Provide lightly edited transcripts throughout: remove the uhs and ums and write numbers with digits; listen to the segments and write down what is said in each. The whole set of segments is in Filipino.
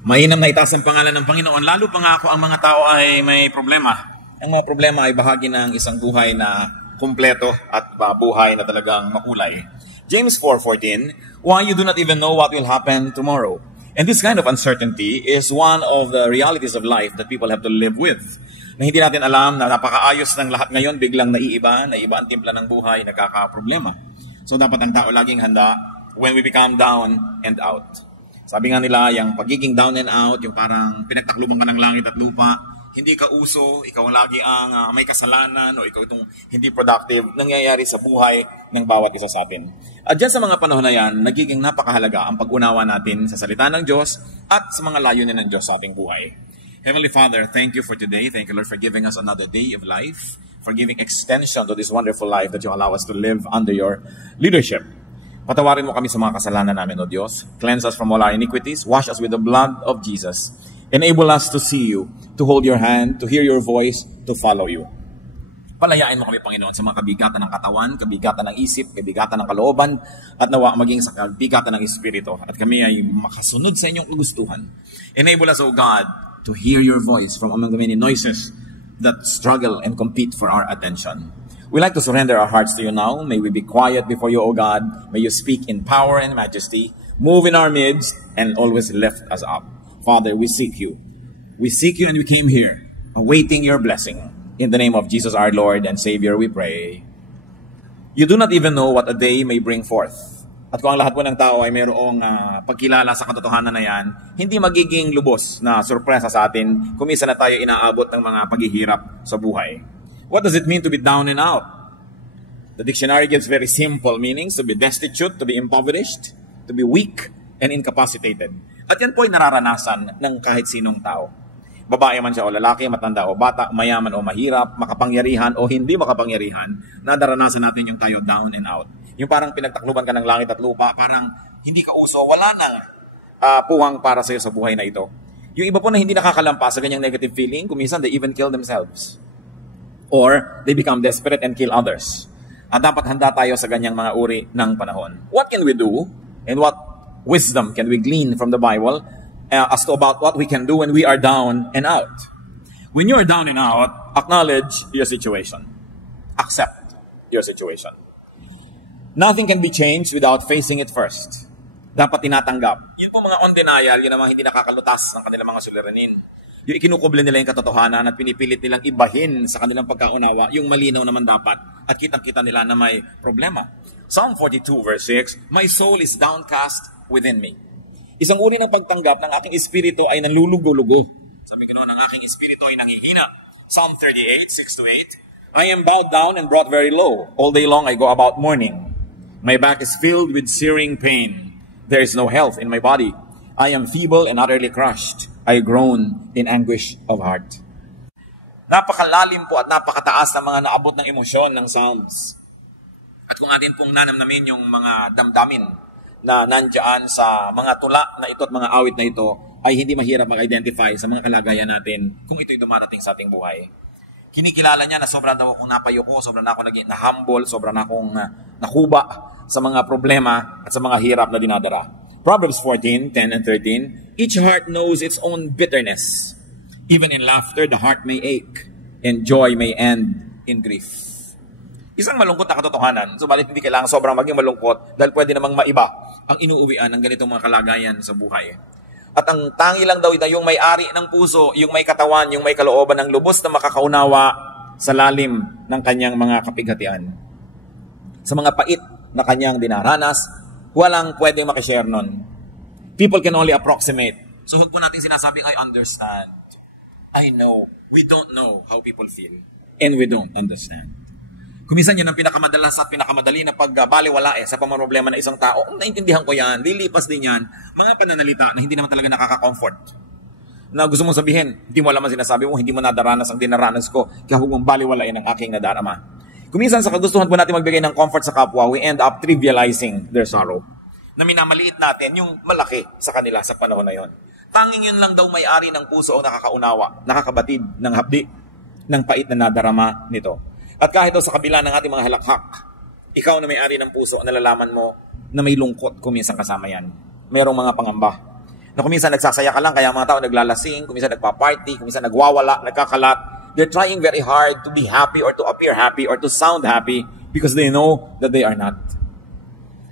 Mainam na itaas ang pangalan ng Panginoon, lalo pa nga ako ang mga tao ay may problema. Ang mga problema ay bahagi ng isang buhay na kumpleto at buhay na talagang makulay. James 4:14, why you do not even know what will happen tomorrow. And this kind of uncertainty is one of the realities of life that people have to live with. Na hindi natin alam na napakaayos ng lahat ngayon, biglang naiiba ang timpla ng buhay, nagkakaproblema. So dapat ang tao laging handa when we become down and out. Sabi nga nila, yung pagiging down and out, yung parang pinagtakluban ka ng langit at lupa, hindi ka uso, ikaw lagi ang may kasalanan o ikaw itong hindi productive, nangyayari sa buhay ng bawat isa sa atin. At dyan sa mga panahon na yan, nagiging napakahalaga ang pag-unawa natin sa salita ng Diyos at sa mga layunin ng Diyos sa ating buhay. Heavenly Father, thank you for today. Thank you, Lord, for giving us another day of life, for giving extension to this wonderful life that you allow us to live under your leadership. Patawarin mo kami sa mga kasalanan namin, O Diyos. Cleanse us from all our iniquities. Wash us with the blood of Jesus. Enable us to see you, to hold your hand, to hear your voice, to follow you. Palayain mo kami, Panginoon, sa mga kabigatan ng katawan, kabigatan ng isip, kabigatan ng kalooban, at nawa maging sa kabigatan ng espiritu. At kami ay makasunod sa inyong kagustuhan. Enable us, O God, to hear your voice from among the many noises that struggle and compete for our attention. We like to surrender our hearts to you now. May we be quiet before you, O God. May you speak in power and majesty. Move in our midst and always lift us up. Father, we seek you. We seek you and we came here, awaiting your blessing. In the name of Jesus our Lord and Savior, we pray. You do not even know what a day may bring forth. At kung ang lahat po ng tao ay mayroong pagkilala sa katotohanan na yan, hindi magiging lubos na sorpresa sa atin kung minsan na tayo inaabot ng mga paghihirap sa buhay. What does it mean to be down and out? The dictionary gives very simple meanings: to be destitute, to be impoverished, to be weak and incapacitated. At yan po ay nararanasan ng kahit sinong tao. Babae man siya o lalaki, matanda o bata, mayaman o mahirap, makapangyarihan o hindi makapangyarihan, nadaranasan natin yung tayo down and out. Yung parang pinagtakluban ka ng langit at lupa, parang hindi ka uso, wala nang puwang para sa'yo sa buhay na ito. Yung iba po na hindi nakakalampas sa ganyang negative feeling, kuminsan they even kill themselves. Or they become desperate and kill others. At dapat handa tayo sa ganyang mga uri ng panahon. What can we do and what wisdom can we glean from the Bible as to about what we can do when we are down and out? When you are down and out, acknowledge your situation. Accept your situation. Nothing can be changed without facing it first. Dapat tinatanggap. Yun po mga on denial, yun ang mga hindi nakakalutas ng kanilang mga suliranin. Yung ikinukuble nila yung katotohanan at pinipilit nilang ibahin sa kanilang pagkaunawa, yung malinaw naman dapat at kitang-kita nila na may problema. Psalm 42 verse 6, my soul is downcast within me. Isang uri ng pagtanggap ng aking espiritu ay nalulugo-lugo. Sabi ko noon, ang aking espiritu ay nanghihina. Psalm 38, 6-8, I am bowed down and brought very low. All day long I go about mourning. My back is filled with searing pain. There is no health in my body. I am feeble and utterly crushed. I groan in anguish of heart. Napakalalim po at napakataas ng mga naabot ng emosyon ng Psalms. At kung atin pong nanamnamin yung mga damdamin na nandyan sa mga tula na ito at mga awit na ito, ay hindi mahirap mag-identify sa mga kalagayan natin kung ito'y dumarating sa ating buhay. Kinikilala niya na sobrang daw akong napayuko, sobrang na ako naging na-humble, sobrang na akong nakuba sa mga problema at sa mga hirap na dinadara. Proverbs 14:10 and 13, each heart knows its own bitterness. Even in laughter, the heart may ache, and joy may end in grief. Isang malungkot na katotohanan, subalit hindi kailangan sobrang maging malungkot dahil pwede namang maiba ang inuuwian ng ganitong mga kalagayan sa buhay. At ang tangi lang daw na yung may-ari ng puso, yung may katawan, yung may kalooban ng lubos na makakaunawa sa lalim ng kanyang mga kapighatian. Sa mga pait na kanyang dinaranas, walang pwedeng makishare nun. People can only approximate. So huwag po natin sinasabing, I understand. I know. We don't know how people feel. And we don't understand. Kuminsan yun ang pinakamadalas at pinakamadali na pagbaliwala sa pamroblema ng isang tao. Naintindihan ko yan. Lilipas din yan. Mga pananalita na hindi naman talaga nakaka-comfort. Na gusto mong sabihin, hindi mo alam ang sinasabi mo, hindi mo nadaranas ang dinaranas ko, kaya huwag mong baliwalain ang aking nadarama. Kuminsan sa kagustuhan po natin magbigay ng comfort sa kapwa, we end up trivializing their sorrow. Na minamaliit natin yung malaki sa kanila sa panahon na yon. Tanging yun lang daw may-ari ng puso ang nakakaunawa, nakakabatid ng hapdi ng pait na nadarama nito. At kahit daw sa kabila ng ating mga halakhak, ikaw na may-ari ng puso, nalalaman mo na may lungkot kuminsan kasama yan. Merong mga pangamba. Na kuminsan nagsasaya ka lang, kaya mga tao naglalasing, kuminsan nagpa-party, kuminsan nagwawala, nagkakalat. They're trying very hard to be happy or to appear happy or to sound happy because they know that they are not.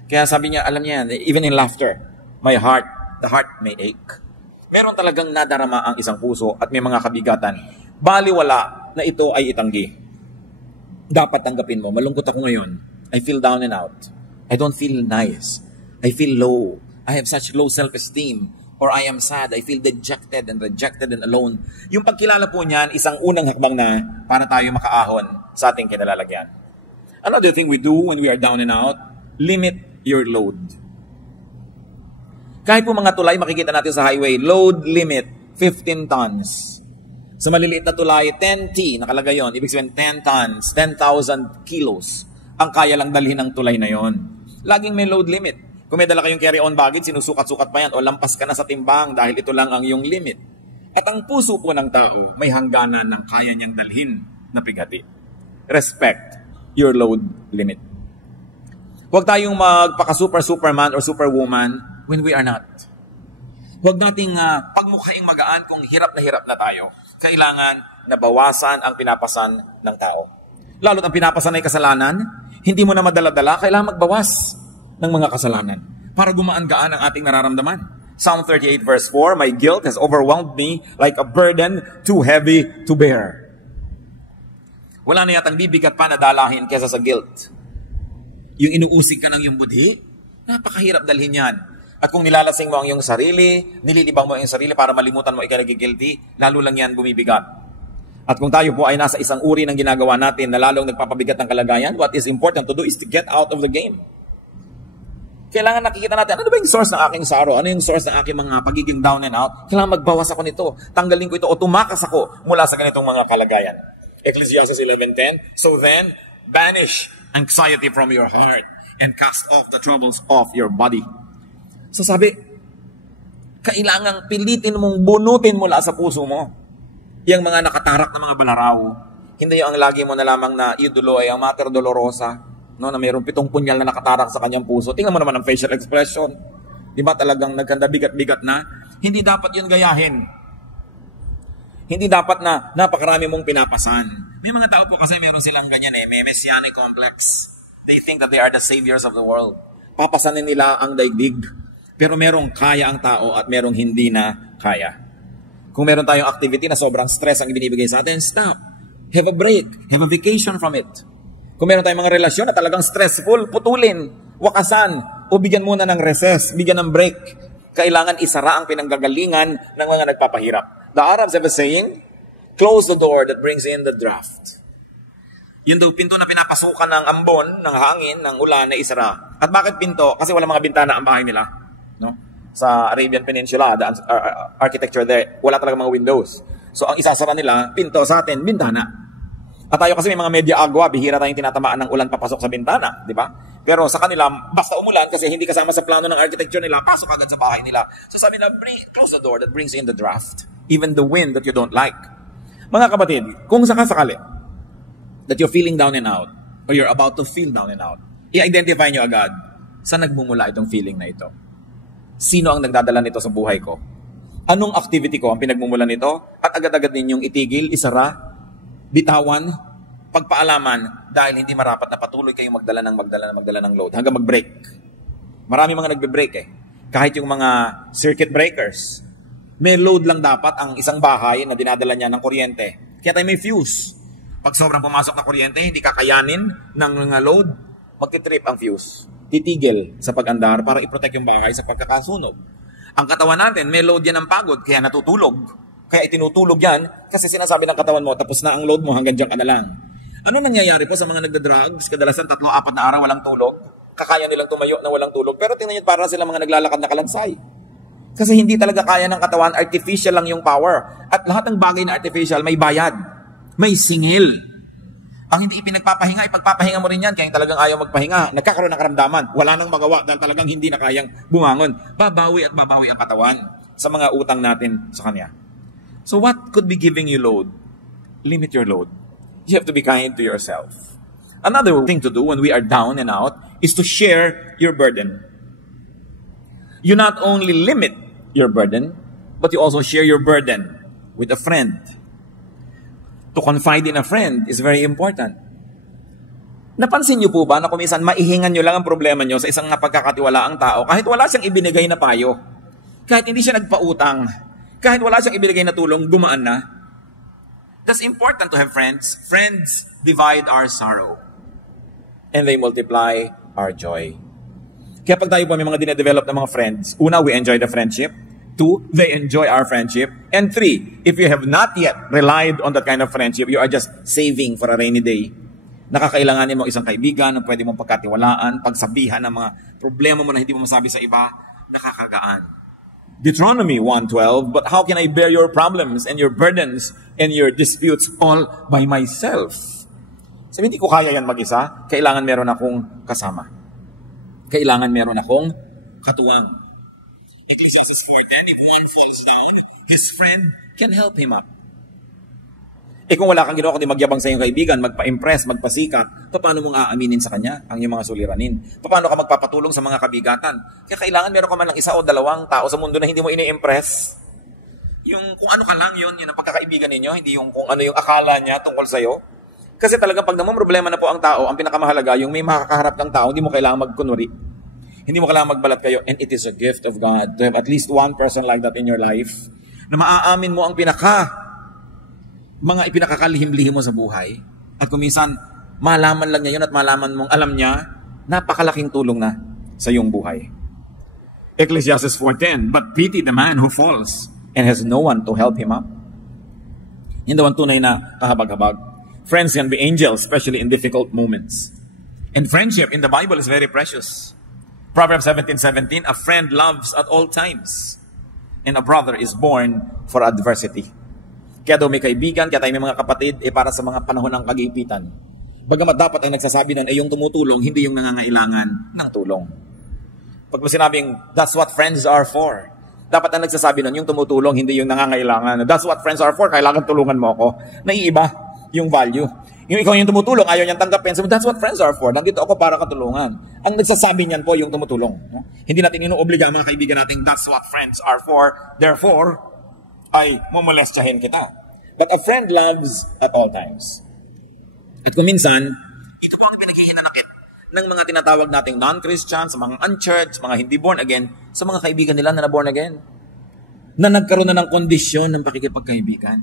Kaya sabi niya, alam niya yan, even in laughter, the heart may ache. Meron talagang nadarama ang isang puso at may mga kabigatan. Baliwala na ito ay itanggi. Dapat tanggapin mo, malungkot ako ngayon. I feel down and out. I don't feel nice. I feel low. I have such low self-esteem. Or I am sad. I feel dejected and rejected and alone. Yung pagkilala po niyan, isang unang hakbang na para tayo makaahon sa ating kinalalagyan. Another thing we do when we are down and out, limit your load. Kahit po mga tulay, makikita natin sa highway, load limit, 15 tons. Sa maliliit na tulay, 10T, nakalagay yun. Ibig sabihin, 10 tons, 10,000 kilos. Ang kaya lang dalhin ng tulay na yon. Laging may load limit. Kung may dala kayong carry-on baggage, sinusukat-sukat pa yan o lampas ka na sa timbang dahil ito lang ang iyong limit. At ang puso po ng tao, may hangganan ng kaya niyang dalhin na pighati. Respect your load limit. Huwag tayong magpaka-superman or superwoman when we are not. Huwag nating pagmukhaing magaan kung hirap na tayo. Kailangan na bawasan ang pinapasan ng tao. Lalo't ang pinapasan ay kasalanan, hindi mo na madala-dala, kailangan magbawas ng mga kasalanan para gumaan-gaan ang ating nararamdaman. Psalm 38 verse 4, my guilt has overwhelmed me like a burden too heavy to bear. Wala na yatang bibigat pa na dalahin kesa sa guilt. Yung inuusig ka ng iyong budhi, napakahirap dalhin yan. At kung nilalasing mo ang iyong sarili, nililibang mo ang iyong sarili para malimutan mo ikaw nagigilty, lalo lang yan bumibigat. At kung tayo po ay nasa isang uri ng ginagawa natin na lalong nagpapabigat ng kalagayan, what is important to do is to get out of the game. Kailangan nakikita natin, ano ba yung source ng aking sorrow? Ano yung source ng aking mga pagiging down and out? Kailangan magbawas ako nito, tanggalin ko ito, o tumakas ako mula sa ganitong mga kalagayan. Ecclesiastes 11:10, so then, banish anxiety from your heart and cast off the troubles of your body. So sabi, kailangang pilitin mong bunutin mula sa puso mo yung mga nakatarak na mga balaraw. Hindi yung ang lagi mo na lamang na idolo ay ang Mater Dolorosa, no, na mayroong 7 punyal na nakatarak sa kanyang puso. Tingnan mo naman ang facial expression. Di ba talagang nagkanda bigat-bigat na? Hindi dapat yun gayahin. Hindi dapat na napakarami mong pinapasan. May mga tao po kasi meron silang ganyan may messianic complex. They think that they are the saviors of the world. Papasanin nila ang daigdig. Pero merong kaya ang tao at merong hindi na kaya. Kung meron tayong activity na sobrang stress ang ibinibigay sa atin, stop. Have a break. Have a vacation from it. Kung meron tayong mga relasyon na talagang stressful, putulin, wakasan, o bigyan muna ng recess, bigyan ng break. Kailangan isara ang pinanggagalingan ng mga nagpapahirap. The Arabs have a saying, close the door that brings in the draft. Yun daw, pinto na pinapasukan ng ambon, ng hangin, ng ulan na isara. At bakit pinto? Kasi wala mga bintana ang bahay nila. No? Sa Arabian Peninsula, the architecture there, wala talaga mga windows. So ang isasara nila, pinto, sa atin, bintana. At tayo kasi may mga media agwa, bihira tayong tinatamaan ng ulan papasok sa bintana, di ba? Pero sa kanila, basta umulan kasi hindi kasama sa plano ng architecture nila, pasok agad sa bahay nila. So sabi na, close the door that brings in the draft, even the wind that you don't like. Mga kapatid, kung sakasakali that you're feeling down and out, or you're about to feel down and out, i-identify nyo agad, saan nagmumula itong feeling na ito? Sino ang nagdadala nito sa buhay ko? Anong activity ko ang pinagmumula nito? At agad-agad ninyong itigil, isara, bitawan, pagpaalaman, dahil hindi marapat na patuloy kayong magdala ng load hanggang mag-break. Marami mga nagbe-break Kahit yung mga circuit breakers, may load lang dapat ang isang bahay na dinadala niya ng kuryente. Kaya tayo may fuse. Pag sobrang pumasok na kuryente, hindi kakayanin ng mga load, magtitrip ang fuse. Titigil sa pag-andar para i-protect yung bahay sa pagkakasunog. Ang katawan natin, may load yan ng pagod, kaya natutulog. Kaya itinutulog yan kasi sinasabi ng katawan mo, tapos na ang load mo, hanggang dyan ka na lang. Ano nangyayari po sa mga nagda-drugs? Kadalasan 3-4 na araw walang tulog. Kakaya nilang tumayo na walang tulog. Pero tingnan nyo, para sila mga naglalakad na kalansay. Kasi hindi talaga kaya ng katawan, artificial lang yung power. At lahat ng bagay na artificial, may bayad. May singil. Ang hindi ipinagpapahinga, ipagpapahinga mo rin yan. Kaya talagang ayaw magpahinga. Nagkakaroon ng karamdaman. Wala nang magawa dahil talagang hindi na kayang bumangon. Babawi at babawi ang katawan sa mga utang natin sa kanya. So what could be giving you load? Limit your load. You have to be kind to yourself. Another thing to do when we are down and out is to share your burden. You not only limit your burden, but you also share your burden with a friend. To confide in a friend is very important. Napansin niyo po ba na kung minsan maihingan niyo lang ang problema niyo sa isang pagkakatiwalaang tao kahit wala siyang ibinigay na payo, kahit hindi siya nagpautang, kahit wala siyang ibinigay na tulong, gumaan na? That's important to have friends. Friends divide our sorrow and they multiply our joy. Kaya pag tayo po may mga dinedevelop na mga friends, una, we enjoy the friendship. 2, they enjoy our friendship. And 3, if you have not yet relied on that kind of friendship, you are just saving for a rainy day. Nakakailanganin mo isang kaibigan na pwede mong pagkatiwalaan, pagsabihan ng mga problema mo na hindi mo masabi sa iba, nakakagaan. Deuteronomy 1:12, but how can I bear your problems and your burdens and your disputes all by myself? Sabi, hindi ko kaya yan mag-isa. Kailangan meron akong kasama. Kailangan meron akong katuwang. Ecclesiastes 4:10, if one falls down, his friend can help him up. Kung wala kang ginawa kundi magyabang sa iyong kaibigan, magpa-impress, magpasikat, paano mong aaminin sa kanya ang iyong mga suliranin? Paano ka magpapatulong sa mga kabigatan? Kaya kailangan meron ka man lang isa o dalawang tao sa mundo na hindi mo ini-impress. Yung kung ano ka lang yun ang pagkakaibigan ninyo, hindi yung kung ano yung akala niya tungkol sa'yo. Kasi talagang pag namang problema na po ang tao, ang pinakamahalaga, yung may makakaharap ng tao, hindi mo kailangan magkunwari. Hindi mo kailangan magbalat kayo. And it is a gift of God to have at least one person like that in your life na maaamin mo ang mga ipinakakalihim-lihim mo sa buhay. At kung minsan, malaman lang niya yun at malaman mong alam niya, napakalaking tulong na sa iyong buhay. Ecclesiastes 4:10, but pity the man who falls and has no one to help him up. Yan daw ang tunay na kahabag-habag. Friends can be angels, especially in difficult moments. And friendship in the Bible is very precious. Proverbs 17:17, a friend loves at all times, and a brother is born for adversity. Kaya daw may kaibigan, kaya tayo may mga kapatid, para sa mga panahon ng kagipitan. Bagamat dapat ay nagsasabi nun, yung tumutulong, hindi yung nangangailangan ng tulong. Pag sinabing, that's what friends are for. Dapat ang nagsasabi nun, yung tumutulong, hindi yung nangangailangan. That's what friends are for, kailangan tulungan mo ako. Naiiba yung value. Yung ikaw yung tumutulong, ayaw niyang tanggapin. So that's what friends are for. Nandito ako para katulungan. Ang nagsasabi niyan po yung tumutulong. Hindi natin inuobliga ang mga kaibigan natin, that's what friends are for. Therefore, ay mumolestyahin kita. But a friend loves at all times. At kung minsan, ito po ang pinaghihinanakit ng mga tinatawag nating non-Christians, mga unchurched, mga hindi born again, sa mga kaibigan nila na born again. Na nagkaroon na ng kondisyon ng pakikipagkaibigan.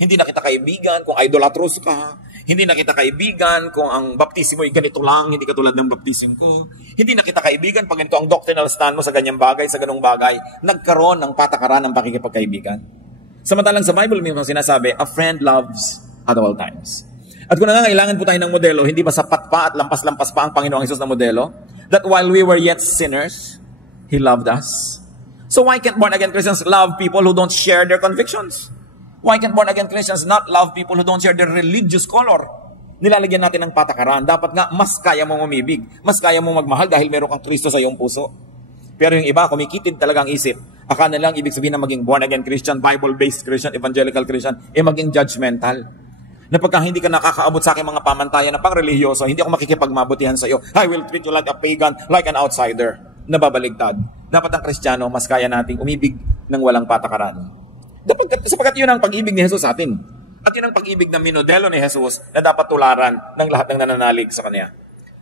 Hindi na kita kaibigan kung idolatrous ka. Hindi na kita kaibigan kung ang baptismo ay ganito lang, hindi katulad ng baptism ko. Hindi na kita kaibigan pag ganito ang doctrinal stand mo sa ganyang bagay, sa ganung bagay. Nagkaroon ng patakaran ng pakikipagkaibigan. Samantalang sa Bible may sinasabi, a friend loves at all times. At kung nangangailangan po tayo ng modelo, hindi ba sapat pa at lampas-lampas pa ang Panginoong Hesus na modelo? That while we were yet sinners, He loved us. So why can't born-again Christians love people who don't share their convictions? Why can't born-again Christians not love people who don't share their religious color? Nilalagyan natin ng patakaran. Dapat nga, mas kaya mong umibig. Mas kaya mong magmahal dahil meron kang Kristo sa iyong puso. Pero yung iba, kumikitid talagang isip. Akala lang ibig sabihin na maging born-again Christian, Bible-based Christian, evangelical Christian, maging judgmental. Na pagka hindi ka nakakaabot sa aking mga pamantayan na pang-religyoso, hindi ako makikipagmabutihan sa iyo. I will treat you like a pagan, like an outsider. Nababaligtad. Dapat ang Kristiyano, mas kaya nating umibig ng walang patakaran. Sapagkat yun ang pag-ibig ni Jesus sa atin. At yun ang pag-ibig na minodelo ni Jesus na dapat tularan ng lahat ng nananalig sa Kanya.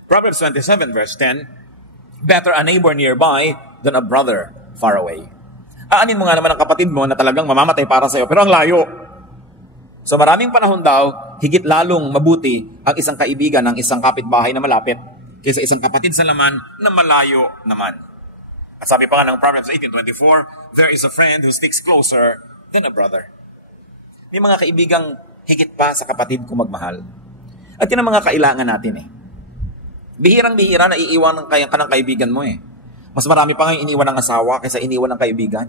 Proverbs 27 verse 10, better a neighbor nearby than a brother far away. Aanin mo nga naman ang kapatid mo na talagang mamamatay para sa iyo, pero ang layo. So maraming panahon daw, higit lalong mabuti ang isang kaibigan ng isang kapitbahay na malapit kaysa isang kapatid sa laman na malayo naman. At sabi pa nga ng Proverbs 18:24, there is a friend who sticks closer than a brother. May mga kaibigang higit pa sa kapatid ko magmahal. At yun ang mga kailangan natin Bihirang-bihira na iiwan ka ng kaibigan mo Mas marami pa nga iniwan ng asawa kaysa iniwan ng kaibigan.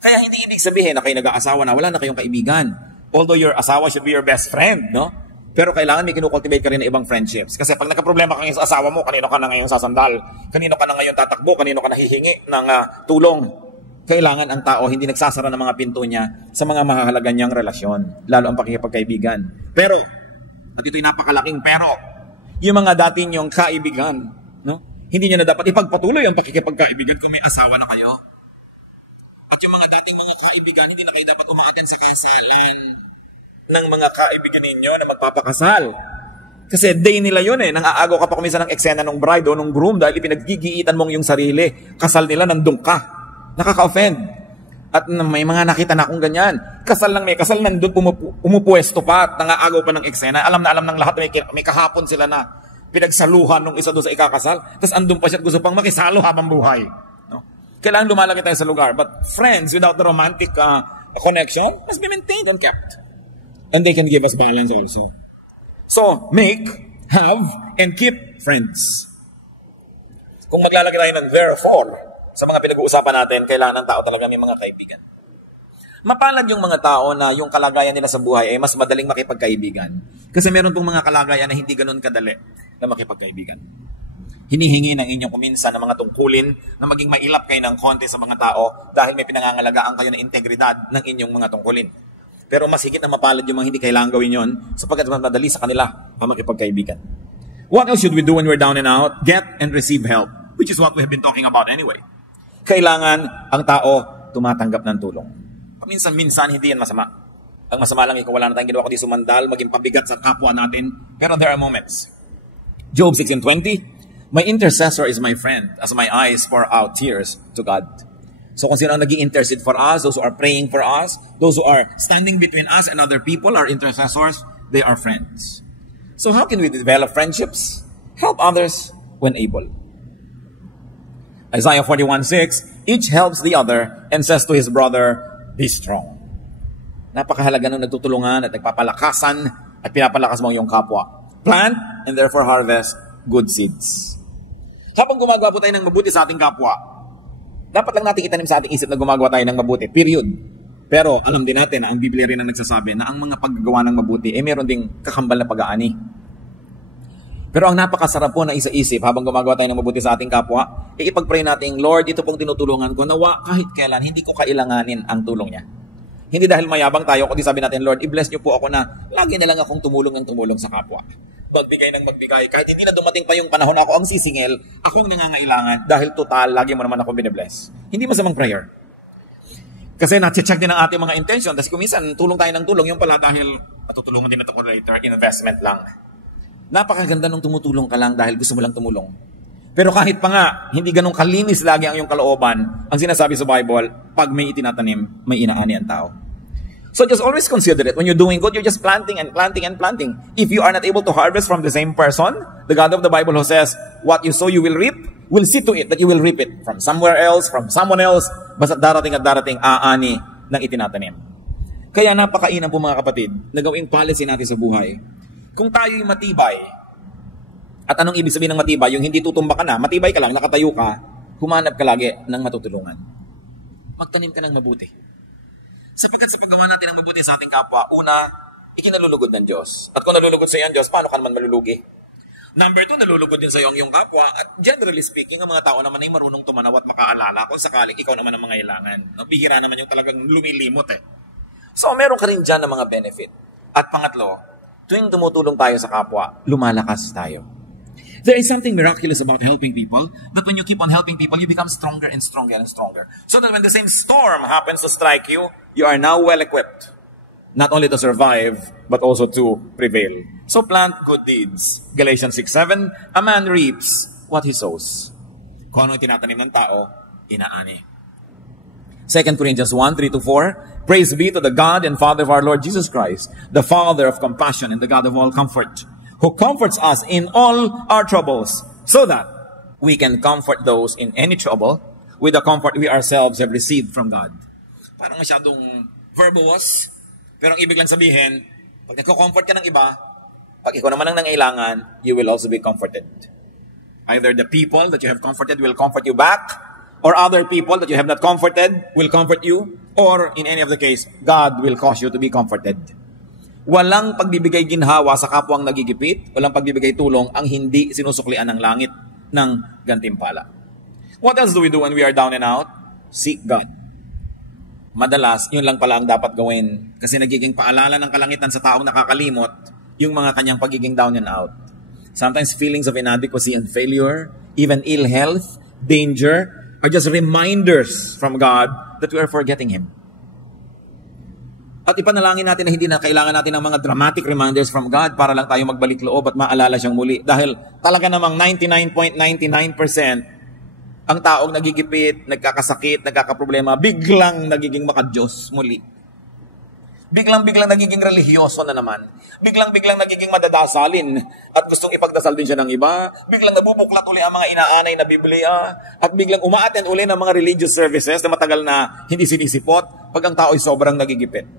Kaya hindi ibig sabihin na kayo nag-aasawa na wala na kayong kaibigan. Although your asawa should be your best friend, no? Pero kailangan may kinukultivate ka rin ng ibang friendships. Kasi pag nagka-problema ka ngayon sa asawa mo, kanino ka na ngayon sasandal? Kanino ka na ngayon tatakbo? Kanino ka nahihingi ng tulong? Kailangan ang tao hindi nagsasara ng mga pinto niya sa mga mahahalaga niyang relasyon. Lalo ang pakikipagkaibigan. Pero, at ito'y napakalaking pero, yung mga dati niyong kaibigan, no? Hindi niya na dapat ipagpatuloy ang pakikipagkaibigan kung may asawa na kayo. At yung mga dating mga kaibigan, hindi na kayo dapat umaaten sa kasalan ng mga kaibigan ninyo na magpapakasal. Kasi day nila yun eh. Nang-aagaw ka pa kuminsan ng eksena ng bride o ng groom dahil ipinaggigiitan mong yung sarili. Kasal nila, nandun ka. Nakaka-offend. At may mga nakita na akong ganyan. Kasal lang may kasal, nandun pumupuesto pa at nang-aagaw pa ng eksena. Alam na alam ng lahat, may kahapon sila na pinagsaluhan ng isa doon sa ikakasal. Tapos andun pa siya at gusto pang makisalo habang buhay. No? Kailangan lumalaki tayo sa lugar. But friends without the romantic connection must be maintained and kept. And they can give us balance also. So, make, have, and keep friends. Kung maglalagay tayo ng therefore sa mga pinag-uusapan natin, kailangan ng tao talaga may mga kaibigan. Mapalad yung mga tao na yung kalagayan nila sa buhay ay mas madaling makipagkaibigan. Kasi meron pong mga kalagayan na hindi ganun kadali na makipagkaibigan. Hinihingi ng inyong kuminsan ng mga tungkulin na maging mailap kayo ng konti sa mga tao dahil may pinangangalagaan kayo na integridad ng inyong mga tungkulin. Pero mas higit na mapalad yung mga hindi kailangan gawin yon sapagkat mas madali sa kanila ang makipagkaibigan. What else should we do when we're down and out? Get and receive help, which is what we have been talking about anyway. Kailangan ang tao tumatanggap ng tulong. Paminsan-minsan, hindi yan masama. Ang masama lang, ikaw wala na tayong ginawa kundi sumandal, maging pabigat sa kapwa natin. Pero there are moments. Job 16:20, my intercessor is my friend as my eyes pour out tears to God. So kung sino ang nag-i-intercede for us, those who are praying for us, those who are standing between us and other people, our intercessors, they are friends. So how can we develop friendships? Help others when able. Isaiah 41:6, each helps the other and says to his brother, be strong. Napakahalaga nung nagtutulungan at nagpapalakasan at pinapalakas mo yung kapwa. Plant and therefore harvest good seeds. Habang gumagawa po tayo ng mabuti sa ating kapwa, dapat lang natin itanim sa ating isip na gumagawa tayo ng mabuti. Period. Pero alam din natin na ang Biblia rin ang nagsasabi na ang mga paggagawa ng mabuti ay meron ding kakambal na pag-aani. Pero ang napakasarap po na isa-isip habang gumagawa tayo ng mabuti sa ating kapwa, ipag-pray natin, Lord, ito pong tinutulungan ko, nawa kahit kailan hindi ko kailanganin ang tulong niya. Hindi dahil mayabang tayo, kundi sabi natin, Lord, i-bless niyo po ako na lagi na lang akong tumulong ng tumulong sa kapwa. Magbigay ng magbigay. Kahit hindi na dumating pa yung panahon ako ang sisingil, akong nangangailangan dahil total, lagi mo naman ako binibless. Hindi masamang prayer. Kasi na-check din ang ating mga intention. Kasi kung minsan, tulong tayo ng tulong, yung pala dahil matutulungan din ito ko later, investment lang. Napakaganda nung tumutulong ka lang dahil gusto mo lang tumulong. Pero kahit pa nga, hindi ganun kalinis lagi ang iyong kalooban, ang sinasabi sa Bible, pag may itinatanim, may inaani ang tao. So just always consider it. When you're doing good, you're just planting and planting and planting. If you are not able to harvest from the same person, the God of the Bible who says, what you sow you will reap, will see to it that you will reap it from somewhere else, from someone else, basta darating at darating aani ng itinatanim. Kaya napakainam po mga kapatid, na gawing policy natin sa buhay. Kung tayo'y matibay, at anong ibig sabihin ng matibay? Yung hindi tutumba ka na, matibay ka lang, nakatayo ka, humanap ka lagi ng matutulungan. Magtanim ka ng mabuti. Sapagkat sa paggawa natin ng mabuti sa ating kapwa, una, ikinalulugod ng Diyos. At kung nalulugod sa iyo ang Diyos, paano ka naman malulugi? Number 2, nalulugod din sa iyo ang iyong kapwa. At generally speaking, ang mga tao naman ay marunong tumanaw at makaalala kung sakaling ikaw naman ang mangailangan. Bihira naman yung talagang lumilimot eh. So, meron ka rin dyan ng mga benefit. At pangatlo, tuwing tumutulong tayo sa kapwa, lumalakas tayo. There is something miraculous about helping people, that when you keep on helping people, you become stronger and stronger and stronger. So that when the same storm happens to strike you, you are now well-equipped, not only to survive, but also to prevail. So plant good deeds. Galatians 6:7, a man reaps what he sows. Kung ano tinatanim ng tao, inaani. 2 Corinthians 1:3-4, praise be to the God and Father of our Lord Jesus Christ, the Father of compassion and the God of all comfort, who comforts us in all our troubles, so that we can comfort those in any trouble with the comfort we ourselves have received from God. Parang masyadong verbose, pero ang ibig lang sabihin, pag nagko-comfort ka ng iba, pag ikaw naman ang nangailangan, you will also be comforted. Either the people that you have comforted will comfort you back, or other people that you have not comforted will comfort you, or in any of the case, God will cause you to be comforted. Walang pagbibigay ginhawa sa kapwang nagigipit, walang pagbibigay tulong ang hindi sinusuklian ng langit ng gantimpala. What else do we do when we are down and out? Seek God. Madalas, yun lang pala ang dapat gawin kasi nagiging paalala ng kalangitan sa taong nakakalimot yung mga kanyang pagiging down and out. Sometimes feelings of inadequacy and failure, even ill health, danger, are just reminders from God that we are forgetting Him. At ipanalangin natin na hindi na kailangan natin ng mga dramatic reminders from God para lang tayo magbalik loob at maalala siyang muli. Dahil talaga namang 99.99% ang taong nagigipit, nagkakasakit, nagkakaproblema, biglang nagiging makadiyos muli. Biglang-biglang nagiging relihiyoso na naman. Biglang-biglang nagiging madadasalin at gustong ipagdasal din siya ng iba. Biglang nabubuklat uli ang mga inaanay na Biblia. At biglang umaattend uli ng mga religious services na matagal na hindi sinisipot pag ang tao ay sobrang nagigipit.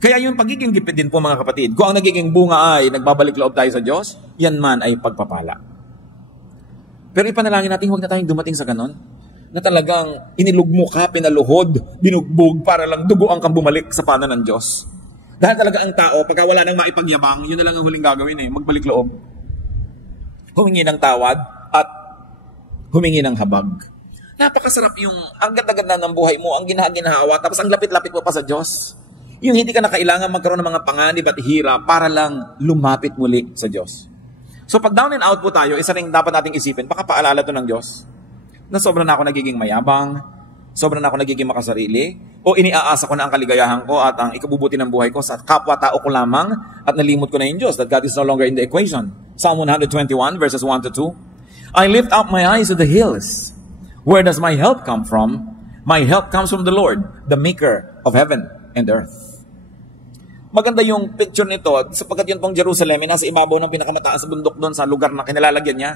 Kaya yung pagiging gipit din po mga kapatid, kung ang nagiging bunga ay nagbabalik loob tayo sa Diyos, yan man ay pagpapala. Pero ipanalangin natin, huwag na tayong dumating sa ganon, na talagang inilugmo ka, pinaluhod, binugbog para lang duguan kang bumalik sa pana ng Diyos. Dahil talaga ang tao, pagka wala nang maipagyabang, yun na lang ang huling gagawin magbalik loob. Humingi ng tawad at humingi ng habag. Napakasarap yung, ang ganda-ganda ng buhay mo, ang ginahawa, tapos ang lapit-lapit mo pa sa Diyos. Yung hindi ka na kailangan magkaroon ng mga panganib at hirap para lang lumapit muli sa Diyos. So pag down and out po tayo, isa rin dapat nating isipin, baka paalala to ng Diyos na sobrang na ako nagiging mayabang, sobrang na ako nagiging makasarili, o iniaasa ko na ang kaligayahan ko at ang ikabubuti ng buhay ko sa kapwa-tao ko lamang at nalimot ko na yung Diyos, that God is no longer in the equation. Psalm 121 verses 1 to 2. I lift up my eyes to the hills. Where does my help come from? My help comes from the Lord, the maker of heaven and earth. Maganda yung picture nito sapagkat yun pong Jerusalem ay nasa ibabaw ng pinakamataas sa bundok doon sa lugar na kinalalagyan niya.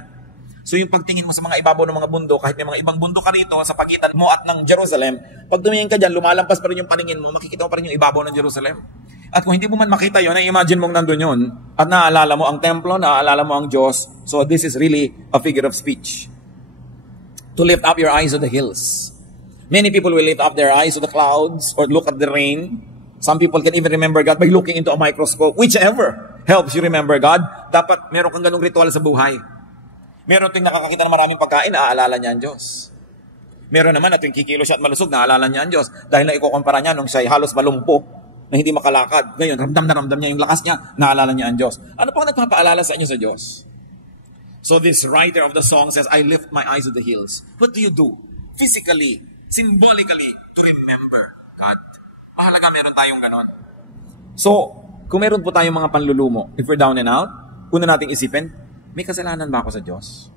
So yung pagtingin mo sa mga ibabaw ng mga bundok, kahit may mga ibang bundok ka rito sa pagitan mo at ng Jerusalem, pag tumingin ka dyan, lumalampas pa rin yung paningin mo, makikita mo pa rin yung ibabaw ng Jerusalem. At kung hindi mo man makita yun, imagine mong nandun yun, at naaalala mo ang templo, naaalala mo ang Diyos. So this is really a figure of speech. To lift up your eyes to the hills. Many people will lift up their eyes to the clouds or look at the rain. Some people can even remember God by looking into a microscope. Whichever helps you remember God, dapat meron kang ganung ritual sa buhay. Meron ting nakakakita ng maraming pagkain, naaalala niya ang Diyos. Meron naman na tuwing kikilo siya at malusog, naaalala niya ang Diyos. Dahil na ikukumpara niya nung siya halos malumpo na hindi makalakad. Ngayon, ramdam na ramdam niya yung lakas niya, naaalala niya ang Diyos. Ano pang nagpapaalala sa inyo sa Diyos? So this writer of the song says, I lift my eyes to the hills. What do you do? Physically, symbolically, to remember God. Mahalaga meron tayong ganon. So, kung meron po tayong mga panlulumo, if we're down and out, una nating isipin, may kasalanan ba ako sa Diyos?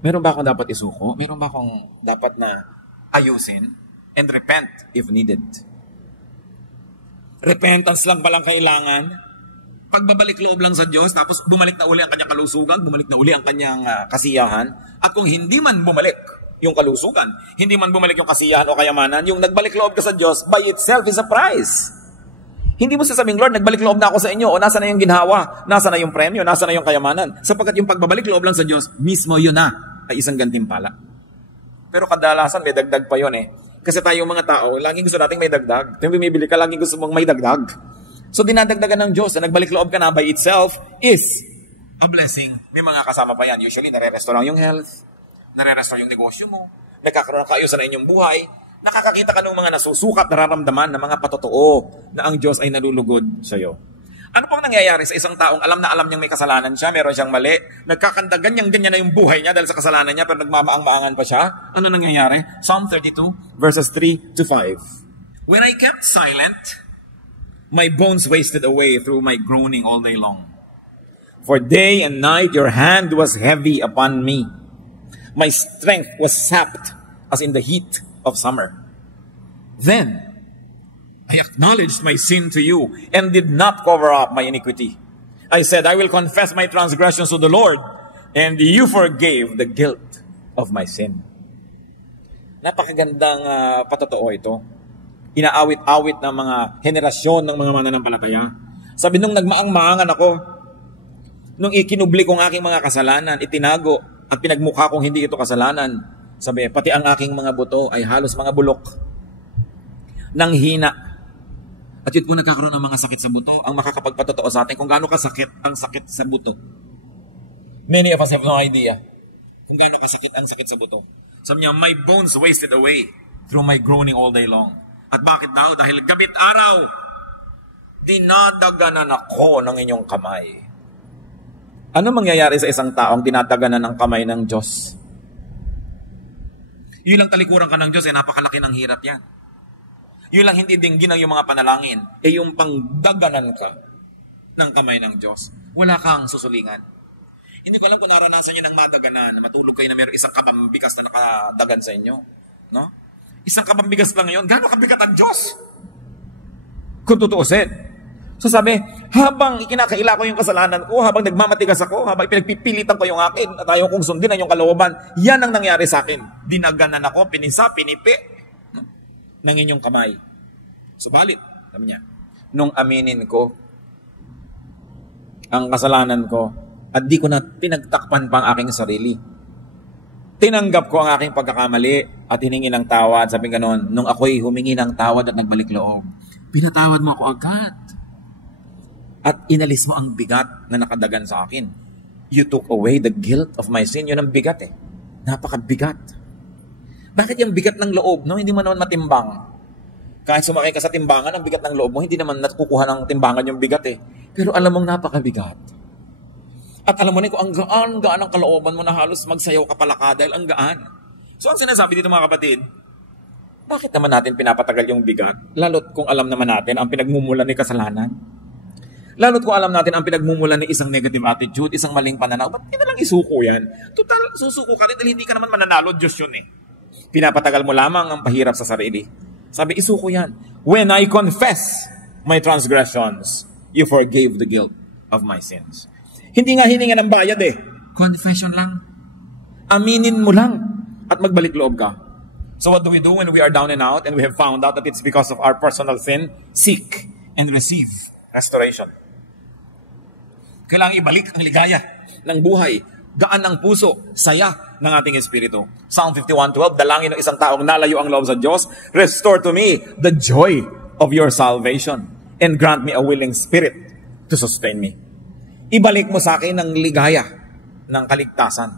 Meron ba akong dapat isuko? Meron ba akong dapat na ayusin? And repent if needed. Repentance lang palang kailangan. Pagbabalik loob lang sa Diyos, tapos bumalik na uli ang kanyang kalusugan, bumalik na uli ang kanyang kasiyahan. At kung hindi man bumalik yung kalusugan, hindi man bumalik yung kasiyahan o kayamanan, yung nagbalik loob ka sa Diyos, by itself is a prize. Hindi mo sasabing, Lord, nagbalik loob na ako sa inyo, o nasa na yung ginhawa, nasa na yung premyo, nasa na yung kayamanan. Sapagkat yung pagbabalik loob lang sa Diyos, mismo yun na, ay isang gantimpala. Pero kadalasan, may dagdag pa yun Kasi tayong mga tao, laging gusto nating may dagdag. Kung bumibili ka, laging gusto mong may dagdag. So dinadagdagan ng Diyos na nagbalik loob ka na by itself is a blessing. May mga kasama pa yan. Usually, nare-restore yung health, nare-restore yung negosyo mo, nagkakaroon ng kaayusan na inyong buhay, nakakakita ka ng mga nasusukat, nararamdaman ng mga patotoo na ang Diyos ay nalulugod sa iyo. Ano pang nangyayari sa isang taong alam na alam niyang may kasalanan siya, meron siyang mali, nagkakanda ganyan na yung buhay niya dahil sa kasalanan niya, pero nagmamaang-maangan pa siya? Ano nangyayari? Psalm 32, verses 3 to 5. When I kept silent, my bones wasted away through my groaning all day long. For day and night your hand was heavy upon me. My strength was sapped as in the heat of summer. Then I acknowledged my sin to you and did not cover up my iniquity. I said, I will confess my transgressions to the Lord, and you forgave the guilt of my sin. Napakagandang patotoo ito. Inaawit-awit ng mga henerasyon ng mga mananampalataya. Sabi nung nagmaang-maangan ako, nung ikinubli kong aking mga kasalanan, itinago at pinagmukha kong hindi ito kasalanan, sabi, pati ang aking mga buto ay halos mga bulok nang hina. At yun po nagkakaroon ng mga sakit sa buto, ang makakapagpatotoo sa atin kung gaano kasakit ang sakit sa buto. Many of us have no idea kung gaano kasakit ang sakit sa buto. Sabi niya, my bones wasted away through my groaning all day long. At bakit daw? Dahil gabit araw, dinadaganan ako ng inyong kamay. Ano mangyayari sa isang taong dinadaganan ng kamay ng Diyos? Yun lang talikuran ka ng Diyos, napakalaki ng hirap yan. Yun lang hindi dinggin ang yung mga panalangin, yung pangdaganan ka ng kamay ng Diyos. Wala kang susulingan. Hindi ko alam kung naranasan nyo ng madaganan, matulog kayo na mayroong isang kabambigas na nakadagan sa inyo. No? Isang kabambigas lang yun. Gano'ng kabigat ang Diyos? Kung tutuusin. So sabi, habang ikinakaila ko yung kasalanan ko, habang nagmamatigas ako, habang pinagpipilitan ko yung akin, at ayaw kong sundin ang yung kalooban, yan ang nangyari sa akin. Dinaganan ako, pinisa, pinipi, ng inyong kamay. Subalit, sabi niya, nung aminin ko ang kasalanan ko, at di ko na pinagtakpan pa ang aking sarili. Tinanggap ko ang aking pagkakamali at hiningi ng tawad. Sabi ganon, nung ako'y humingi ng tawad at nagbalik loob, pinatawad mo ako agad. At inalis mo ang bigat na nakadagan sa akin. You took away the guilt of my sin. Yun ang bigat eh. Napakabigat. Bakit yung bigat ng loob, no? Hindi mo naman matimbang. Kahit sumakay ka sa timbangan, ang bigat ng loob mo, hindi naman natukuha ng timbangan yung bigat eh. Pero alam mong napakabigat. At alam mo na kung ang gaan ang kalooban mo na halos magsayaw ka palaka dahil ang gaan. So ang sinasabi dito mga kapatid, bakit naman natin pinapatagal yung bigat? Lalo't kung alam naman natin ang pinagmumulan ni kasalanan. Lalo't kung alam natin ang pinagmumulan ni isang negative attitude, isang maling pananaw, ba't hindi na lang isuko yan? Total, susuko ka rin dahil hindi ka naman mananalo, Diyos yun eh. Pinapatagal mo lamang ang pahirap sa sarili. Sabi, isuko yan. When I confess my transgressions, you forgave the guilt of my sins. Hindi nga hininga ng bayad eh. Confession lang. Aminin mo lang at magbalik loob ka. So what do we do when we are down and out and we have found out that it's because of our personal sin? Seek and receive restoration. Kailangang ibalik ang ligaya ng buhay, gaan ng puso, saya ng ating espiritu. Psalm 51:12, dalangin ng isang taong nalayo ang loob sa Diyos, restore to me the joy of your salvation and grant me a willing spirit to sustain me. Ibalik mo sa akin ang ligaya ng kaligtasan.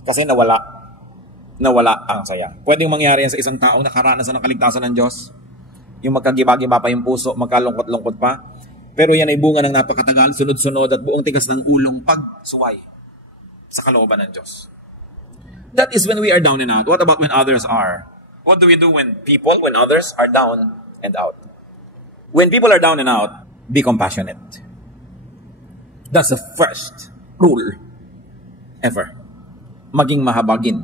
Kasi nawala ang saya. Pwedeng mangyari yan sa isang taong nakaranasan ng kaligtasan ng Diyos. Yung magkagiba-giba pa yung puso, magkalungkot-lungkot pa. Pero yan ay bunga ng napakatagal, sunod-sunod at buong tigas ng ulong pagsuway sa kalooban ng Diyos. That is when we are down and out. What about when others are? What do we do when others are down and out? When people are down and out, be compassionate. That's the first rule ever. Maging mahabagin.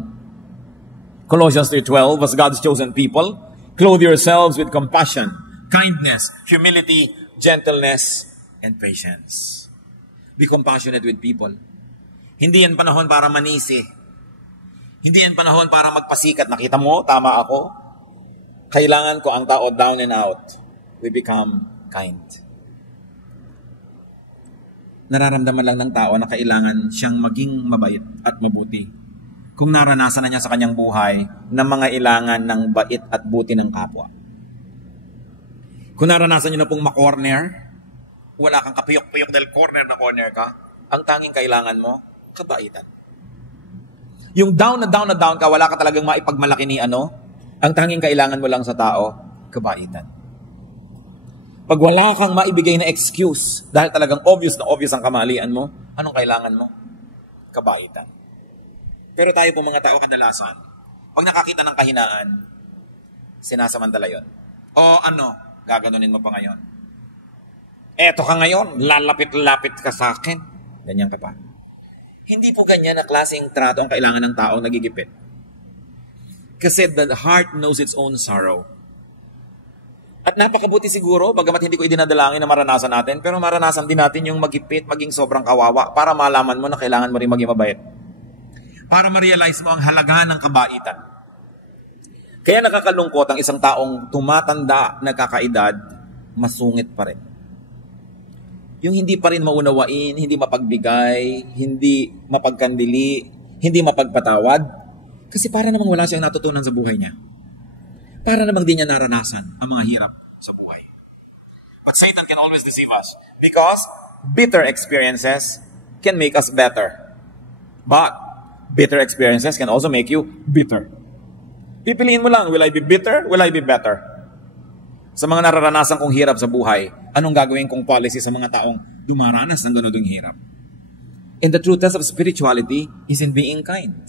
Colossians 3:12, as God's chosen people, clothe yourselves with compassion, kindness, humility, gentleness, and patience. Be compassionate with people. Hindi yan panahon para manisi. Hindi yan panahon para magpasikat. Nakita mo, tama ako. Kailangan ko ang tao down and out. We become kind. Nararamdaman lang ng tao na kailangan siyang maging mabait at mabuti. Kung naranasan na niya sa kanyang buhay na mga ilangan ng bait at buti ng kapwa. Kung naranasan niyo na pong makorner, wala kang kapiyok-piyok dahil corner ka, ang tanging kailangan mo, kabaitan. Yung down ka, wala ka talagang maipagmalaki ni ano, ang tanging kailangan mo lang sa tao, kabaitan. Pag wala kang maibigay na excuse, dahil talagang obvious na obvious ang kamalian mo, anong kailangan mo? Kabaitan. Pero tayo po mga tao kadalasan, pag nakakita ng kahinaan, sinasamantala yun. O ano, gaganunin mo pa ngayon. Eto ka ngayon, lalapit-lapit ka sa akin. Ganyan ka pa. Hindi po ganyan na klaseng trato ang kailangan ng taong nagigipit. Kasi the heart knows its own sorrow. At napakabuti siguro, bagamat hindi ko idinadalangin na maranasan natin, pero maranasan din natin yung magipit, maging sobrang kawawa, para malaman mo na kailangan mo rin maging mabait. Para ma-realize mo ang halaga ng kabaitan. Kaya nakakalungkot ang isang taong tumatanda na kakaedad, masungit pa rin. Yung hindi pa rin maunawain, hindi mapagbigay, hindi mapagkandili, hindi mapagpatawad, kasi para namang wala siyang natutunan sa buhay niya. Para namang di niya naranasan ang mga hirap sa buhay. But Satan can always deceive us because bitter experiences can make us better. But bitter experiences can also make you bitter. Pipiliin mo lang, will I be bitter? Will I be better? Sa mga nararanasan kong hirap sa buhay, anong gagawin kong policy sa mga taong dumaranas ng ganun hirap? And the true test of spirituality is in being kind.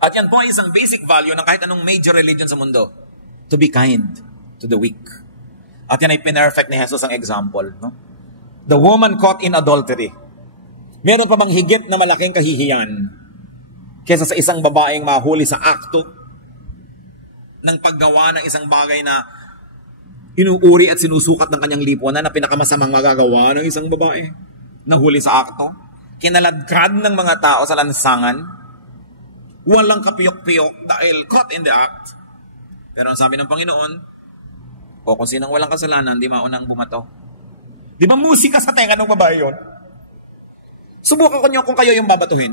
At yan po ay isang basic value ng kahit anong major religion sa mundo. To be kind to the weak. At yan ay pinerfect ni Jesus ang example. No? The woman caught in adultery. Meron pa bang higit na malaking kahihiyan kesa sa isang babaeng mahuli sa akto ng paggawa ng isang bagay na inuuri at sinusukat ng kanyang lipunan na pinakamasamang magagawa ng isang babae? Nahuli sa akto, kinaladkad ng mga tao sa lansangan, walang kapiyok-piyok dahil caught in the act. Pero ang sabi ng Panginoon, o kung sinang walang kasalanan, di maunang bumato. Di ba musika sa tenga ng babae yun? Subukan ko nyo kung kayo yung babatuhin.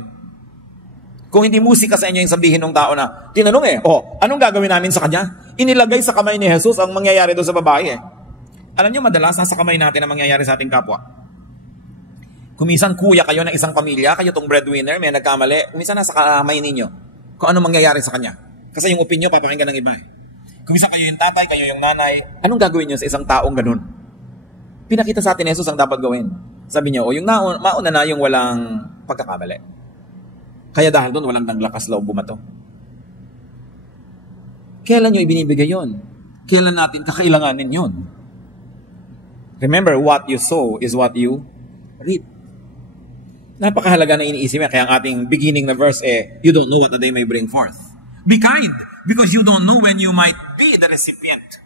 Kung hindi musika sa inyo yung sabihin ng tao na, tinanong anong gagawin namin sa kanya? Inilagay sa kamay ni Jesus ang mangyayari doon sa babae Alam nyo, madalas nasa kamay natin ang mangyayari sa ating kapwa. Kumisan kuya kayo ng isang pamilya, kayo tong breadwinner, may nagkamali, kumisan nasa kamay ninyo kung ano mangyayari sa kanya. Kasi yung opinion, papakinggan ng iba. Kumisan kayo yung tatay, kayo yung nanay, anong gagawin nyo sa isang taong ganun? Pinakita sa atin Jesus ang dapat gawin. Sabi niyo, yung mauna na yung walang pagkakamali. Kaya dahil doon, walang nanglakas loob bumato. Kailan nyo ibinibigay yon? Kailan natin kakailanganin yon? Remember, what you sow is what you reap. Napakahalaga na iniisip niya. Kaya ang ating beginning na verse you don't know what the day may bring forth. Be kind, because you don't know when you might be the recipient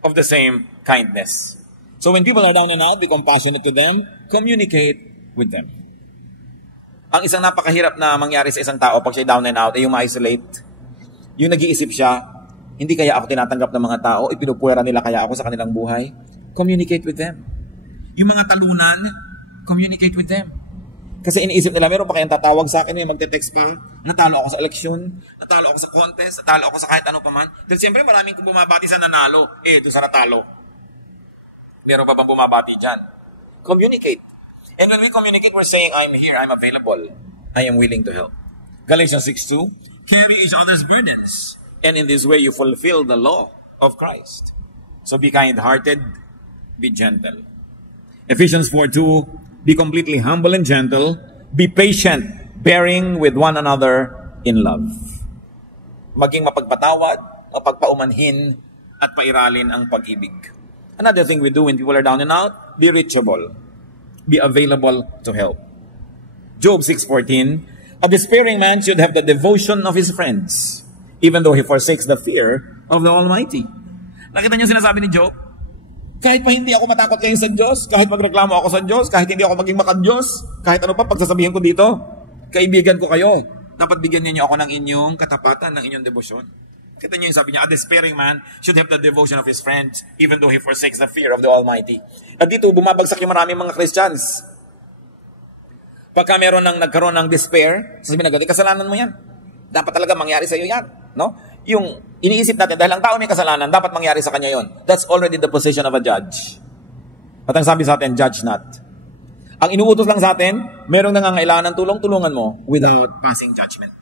of the same kindness. So when people are down and out, be compassionate to them, communicate with them. Ang isang napakahirap na mangyari sa isang tao pag siya down and out ay yung ma-isolate. Yung nag-iisip siya, hindi kaya ako tinatanggap ng mga tao, ipinupuwera nila kaya ako sa kanilang buhay. Communicate with them. Yung mga talunan, communicate with them. Kasi iniisip nila, meron pa kayang tatawag sa akin, magte-text pa, natalo ako sa eleksyon, natalo ako sa contest, natalo ako sa kahit ano pa man. Dahil siyempre maraming kung bumabati sa nanalo, ito sa natalo. Meron pa bang bumabati dyan? Communicate. And when we communicate, we're saying, I'm here, I'm available, I am willing to help. Galatians 6:2, carry each other's burdens, and in this way you fulfill the law of Christ. So be kind-hearted, be gentle. Ephesians 4:2, be completely humble and gentle, be patient, bearing with one another in love. Maging mapagpatawad, mapagpaumanhin, at pairalin ang pag-ibig. Another thing we do when people are down and out, be reachable. Be available to help. Job 6:14, a despairing man should have the devotion of his friends, even though he forsakes the fear of the Almighty. Nakita niyo sinasabi ni Job? Kahit pa hindi ako matakot kayo sa Diyos, kahit magreklamo ako sa Diyos, kahit hindi ako maging makad-Diyos, kahit ano pa pagsasabihin ko dito, kaibigan ko kayo, dapat bigyan niyo ako ng inyong katapatan, ng inyong debosyon. Kita niyo yung sabi niya, a despairing man should have the devotion of his friends, even though he forsakes the fear of the Almighty. At dito, bumabagsak yung maraming mga Christians. Pagka meron nagkaroon ng despair, sasabihin na, kasalanan mo yan. Dapat talaga mangyari sa iyo yan. No? Yung iniisip natin, dahil ang tao may kasalanan, dapat mangyari sa kanya yon. That's already the position of a judge. At ang sabi sa atin, judge not. Ang inuutos lang sa atin, merong nangangailangan ng tulong, tulungan mo without passing judgment.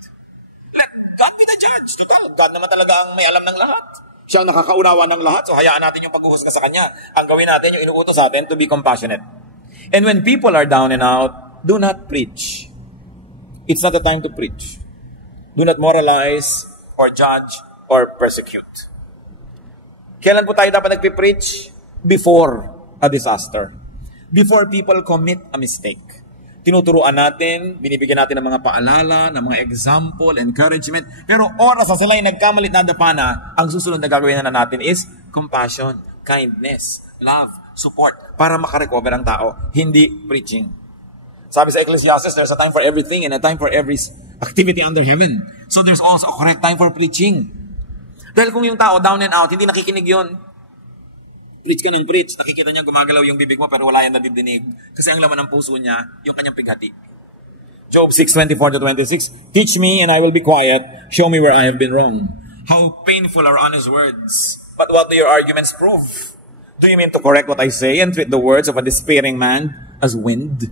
Let God be the judge. God naman talaga ang may alam ng lahat. Siya ang nakakaunawa ng lahat, so hayaan natin yung pag-uhusga sa kanya. Ang gawin natin, yung inuutos sa atin, to be compassionate. And when people are down and out, do not preach. It's not the time to preach. Do not moralize, or judge, or persecute. Kailan po tayo dapat nagpipreach? Before a disaster. Before people commit a mistake. Tinuturuan natin, binibigyan natin ng mga paalala, ng mga example, encouragement. Pero oras na sila yung nagkamalit na dapana, ang susunod na gagawin na natin is compassion, kindness, love, support, para makarecover ang tao. Hindi preaching. Sabi sa Ecclesiastes, there's a time for everything and a time for every activity under heaven. So there's also a correct time for preaching. Dahil kung yung tao down and out, hindi nakikinig yun. Preach ka ng preach, nakikita niya gumagalaw yung bibig mo pero wala yan nadidinig. Kasi ang laman ng puso niya, yung kanyang pighati. Job 6:24-26, teach me and I will be quiet. Show me where I have been wrong. How painful are honest words. But what do your arguments prove? Do you mean to correct what I say and treat the words of a despairing man as wind?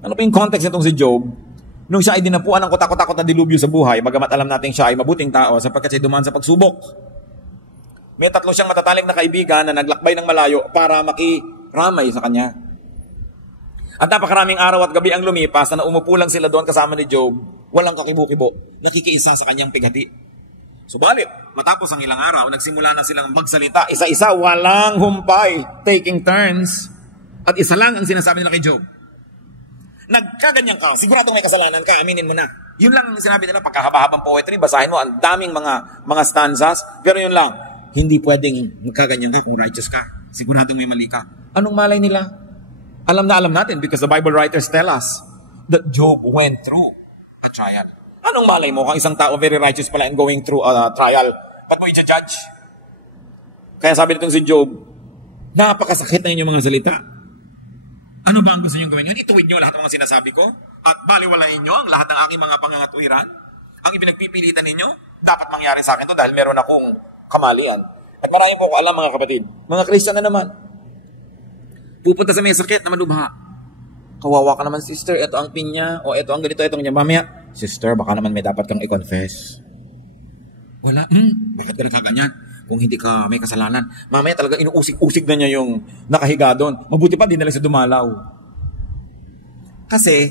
Ano pa yung context nitong si Job? Nung siya ay dinapuan ng kutakot-takot na dilubyo sa buhay, bagamat alam natin siya ay mabuting tao sapagkat siya dumaan sa pagsubok. May 3 siyang matatalik na kaibigan na naglakbay ng malayo para makiramay sa kanya. At napakaraming araw at gabi ang lumipas na umupo lang sila doon kasama ni Job. walang kakibo-kibo, nakikiisa sa kanyang pighati. Subalit, matapos ang ilang araw, nagsimula na silang magsalita, isa-isa, walang humpay, taking turns, at isa lang ang sinasabi nila kay Job. Nagkaganyan ka, siguradong may kasalanan ka, aminin mo na. Yun lang ang sinabi nila, pagkakabahabang poetry, basahin mo, ang daming mga stanzas, pero yun lang, hindi pwedeng magkaganyan ka kung righteous ka. Siguradong may mali ka. Anong malay nila? Alam na alam natin because the Bible writers tell us that Job went through a trial. Anong malay mo kung isang tao very righteous pala and going through a trial? Ba't mo i-judge? Kaya sabi nitong si Job, napakasakit na inyong mga salita. Ano ba ang gusto niyong gawin? Ituwid niyo lahat ng mga sinasabi ko at baliwalain niyo ang lahat ng aking mga pangangatuwiran. Ang ipinagpipilitan ninyo, dapat mangyari sa akin to dahil meron akong kamalian. At marami po ako alam mga kapatid. Mga Christian na naman. Pupunta sa may sakit na malubha. Kawawa ka naman, sister. Ito ang pinya. O ito ang ganito, ito ang ganyan. Mamaya, sister, baka naman may dapat kang i-confess. Wala. Bakit ka nakaganyan? Kung hindi ka may kasalanan. Mamaya talaga inuusig-usig na niya yung nakahiga doon. Mabuti pa, di na lang siya dumalaw. Kasi,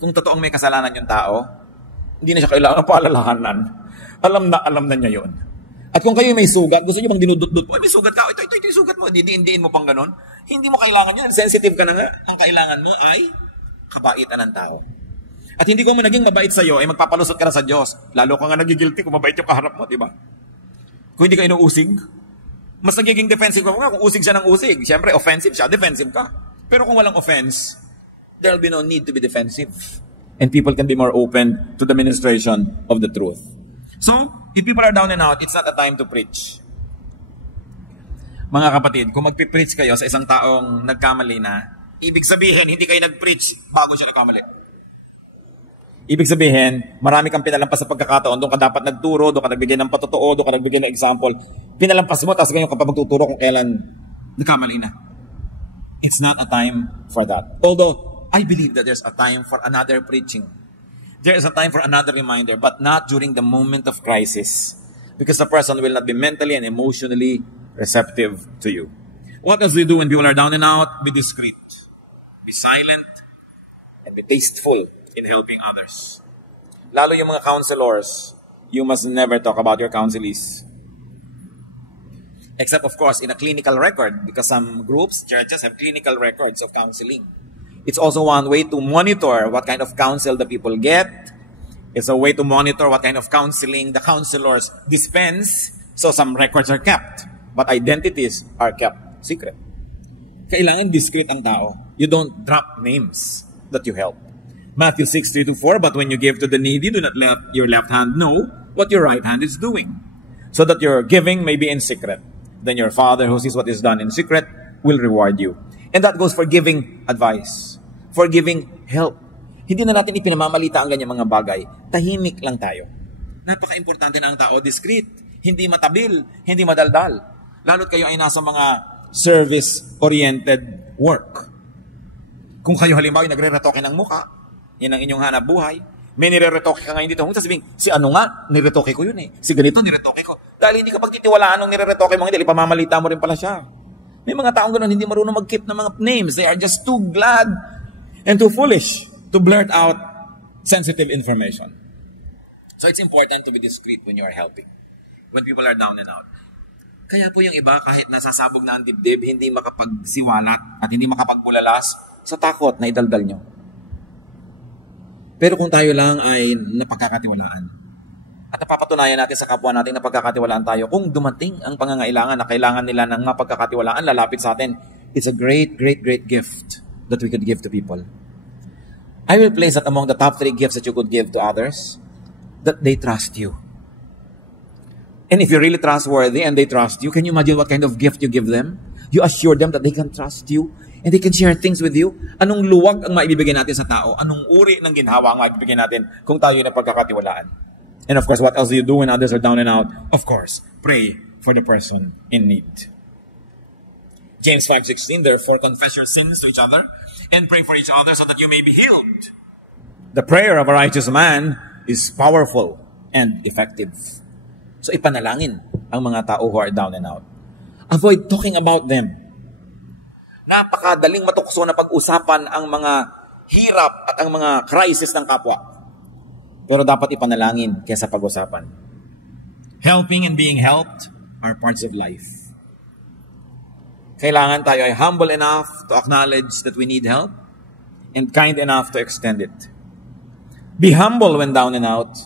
kung totoong may kasalanan yung tao, hindi na siya kailangan paalalahanan. Alam na niya yon. At kung kayo may sugat, gusto niyo bang dinudut-dut po? May sugat ka, ito yung sugat mo. Diin mo pang ganon. Hindi mo kailangan yun. Sensitive ka na nga. Ang kailangan mo ay kabaitan ng tao. At hindi ko man naging mabait sa'yo, ay magpapalusot ka na sa Diyos. Lalo ka nga nagigilty kung mabait yung kaharap mo, di ba? Kung hindi ka inuusig, mas nagiging defensive ka nga kung usig siya ng usig. Siyempre, offensive siya, defensive ka. Pero kung walang offense, there'll be no need to be defensive. And people can be more open to the ministration of the truth. So, if people are down and out, it's not a time to preach. Mga kapatid, kung magpipreach kayo sa isang taong nagkamali na, ibig sabihin, hindi kayo nag-preach bago siya nagkamali. Ibig sabihin, marami kang pinalampas sa pagkakataon, doon ka dapat nagturo, doon ka nagbigay ng patotoo, doon ka nagbigay ng example. Pinalampas mo, tapos ganyan ka pa magtuturo kung kailan nagkamali na. It's not a time for that. Although, I believe that there's a time for another preaching. There is a time for another reminder, but not during the moment of crisis. Because the person will not be mentally and emotionally receptive to you. What else do you do when people are down and out? Be discreet. Be silent. And be tasteful in helping others. Lalo yung mga counselors, you must never talk about your counselees. Except, of course, in a clinical record. Because some groups, churches, have clinical records of counseling. It's also one way to monitor what kind of counsel the people get. It's a way to monitor what kind of counseling the counselors dispense. So some records are kept, but identities are kept secret. Kailangan discreet ang tao. You don't drop names that you help. Matthew 6:3-4, but when you give to the needy, do not let your left hand know what your right hand is doing, so that your giving may be in secret. Then your Father who sees what is done in secret will reward you. And that goes for giving advice, for giving help. Hindi na natin ipinamamalita ang ganyang mga bagay. Tahimik lang tayo. Napaka-importante na ang tao, discreet, hindi matabil, hindi madaldal. Lalo't kayo ay nasa mga service-oriented work. Kung kayo halimbawa nagre-retoke ng muka, yan ang inyong hanap buhay. May nire-retoke ka ngayon dito. Kung sasabihin, si ano nga, nire-retoke ko yun eh. Si ganito, nire-retoke ko. Dahil hindi ka pagtitiwalaan ng nire-retoke mo, hindi, ipamamalita mo rin pala siya. May mga taong ganoon hindi marunong mag-keep ng mga names. They are just too glad and too foolish to blurt out sensitive information. So it's important to be discreet when you are helping. When people are down and out. Kaya po yung iba, kahit nasasabog na ang dibdib, hindi makapagsiwalat at hindi makapagbulalas sa takot na idaldal nyo. Pero kung tayo lang ay napagkakatiwalaan, at napapatunayan natin sa kapwa natin na pagkakatiwalaan tayo, kung dumating ang pangangailangan na kailangan nila ng mapagkakatiwalaan, lalapit sa atin, it's a great, great, great gift that we could give to people. I will place that among the top 3 gifts that you could give to others, that they trust you. And if you're really trustworthy and they trust you, can you imagine what kind of gift you give them? You assure them that they can trust you and they can share things with you. Anong luwag ang maibibigay natin sa tao? Anong uri ng ginhawa ang maibibigay natin kung tayo na pagkakatiwalaan? And of course, what else do you do when others are down and out? Of course, pray for the person in need. James 5:16, therefore confess your sins to each other and pray for each other so that you may be healed. The prayer of a righteous man is powerful and effective. So ipanalangin ang mga tao who are down and out. Avoid talking about them. Napakadaling matukso na pag-usapan ang mga hirap at ang mga crisis ng kapwa. Pero dapat ipanalangin kaysa pag-usapan. Helping and being helped are parts of life. Kailangan tayo ay humble enough to acknowledge that we need help and kind enough to extend it. Be humble when down and out.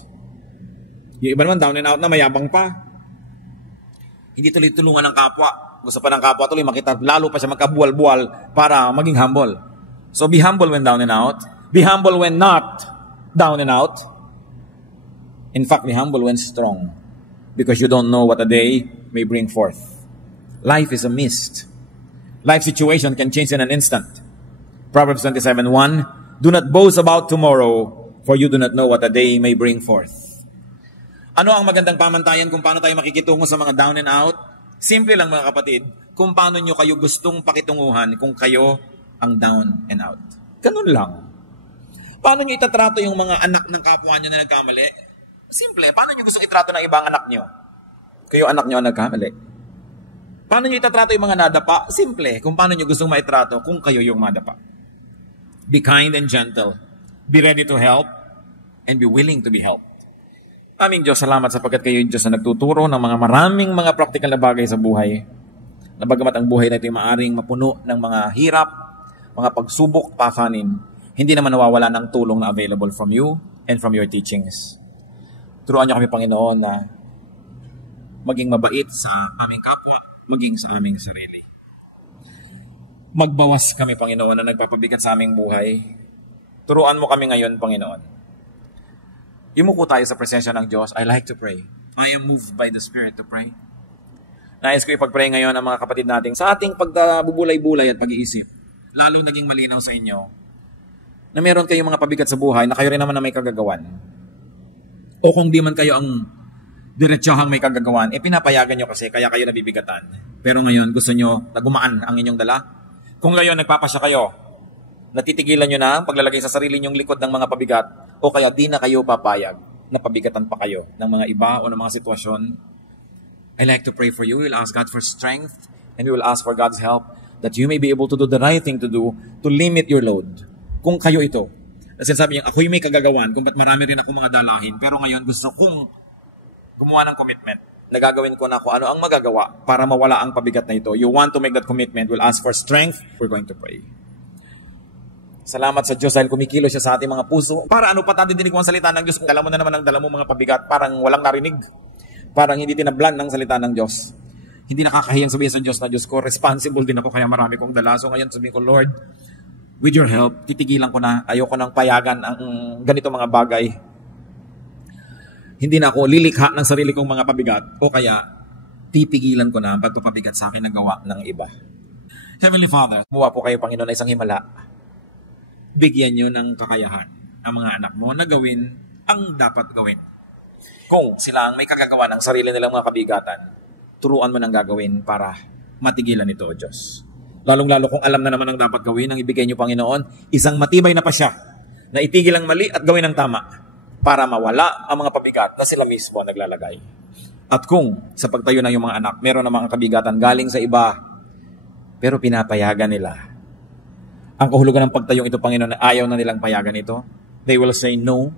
Yung iba naman down and out na mayabang pa. Hindi tuloy tulungan ng kapwa. Gusto pa ng kapwa tuloy makita, lalo pa siya magkabuwal-buwal para maging humble. So be humble when down and out. Be humble when not down and out. In fact, be humble when strong. Because you don't know what a day may bring forth. Life is a mist. Life situation can change in an instant. Proverbs 27:1, do not boast about tomorrow, for you do not know what a day may bring forth. Ano ang magandang pamantayan kung paano tayo makikitungo sa mga down and out? Simple lang mga kapatid, kung paano nyo kayo gustong pakitunguhan kung kayo ang down and out. Ganun lang. Paano nyo itatrato yung mga anak ng kapwa nyo na nagkamali? Simple, paano nyo gustong itrato ng ibang anak nyo? Kayo anak nyo ang nagkamali. Paano nyo itatrato yung mga nadapa? Simple, kung paano nyo gustong maitrato kung kayo yung madapa. Be kind and gentle. Be ready to help and be willing to be helped. Aming Diyos, salamat sapagkat kayo yung Diyos na nagtuturo ng mga maraming mga praktikal na bagay sa buhay. Na bagamat ang buhay na ito ay maaring mapuno ng mga hirap, mga pagsubok, pakanin, hindi naman nawawala ng tulong na available from you and from your teachings. Turuan niyo kami, Panginoon, na maging mabait sa aming kapwa, maging sa aming sarili. Magbawas kami, Panginoon, na nagpapabigat sa aming buhay. Turuan mo kami ngayon, Panginoon. Yumuko tayo sa presensya ng Diyos. I like to pray. I am moved by the Spirit to pray. Nais ko ipag-pray ngayon ang mga kapatid natin sa ating pagbubulay-bulay at pag-iisip. Lalo naging malinaw sa inyo na meron kayong mga pabigat sa buhay na kayo rin naman na may kagagawan. O kung di man kayo ang diretsyohang may kagagawan, pinapayagan nyo kasi kaya kayo nabibigatan. Pero ngayon, gusto nyo na gumaan ang inyong dala. Kung ngayon nagpapasya kayo, natitigilan nyo na ang paglalagay sa sarili nyong likod ng mga pabigat, o kaya di na kayo papayag na pabigatan pa kayo ng mga iba o ng mga sitwasyon, I like to pray for you. We will ask God for strength and we will ask for God's help that you may be able to do the right thing to do to limit your load. Kung kayo ito, kasi sabi niya, ako'y may kagagawan kung ba't marami rin ako mga dalahin, pero ngayon gusto kong gumawa ng commitment na gagawin ko na kung ano ang magagawa para mawala ang pabigat na ito. You want to make that commitment, we'll ask for strength. We're going to pray. Salamat sa Diyos dahil kumikilo siya sa ating mga puso. Para ano pa tayo dinig mo ang salita ng Diyos kung dala mo na naman ang dala mo mga pabigat, parang walang narinig. Parang hindi tinablan ng salita ng Diyos. Hindi nakakahiyang sabihin sa Diyos na Diyos ko, responsible din ako kaya marami kong dala. So ngayon sabihin ko, Lord, with your help, titigilan ko na. Ayoko nang payagan ang ganito mga bagay. Hindi na ako lilikha ng sarili kong mga pabigat o kaya titigilan ko na ang pagpapabigat sa akin ng gawa ng iba. Heavenly Father, muwa po kayo, Panginoon, na isang himala. Bigyan nyo ng kakayahan ang mga anak mo na gawin ang dapat gawin. Kung sila ang may kagagawa ng sarili nilang mga kabigatan, turuan mo ng gagawin para matigilan ito, O Diyos. Lalong-lalo kung alam na naman ang dapat gawin, ang ibigay nyo, Panginoon, isang matibay na pasya na itigil ang mali at gawin ang tama para mawala ang mga pabigat na sila mismo naglalagay. At kung sa pagtayo ng iyong mga anak, meron na mga kabigatan galing sa iba, pero pinapayagan nila. Ang kahulugan ng pagtayong ito, Panginoon, na ayaw na nilang payagan ito, they will say no.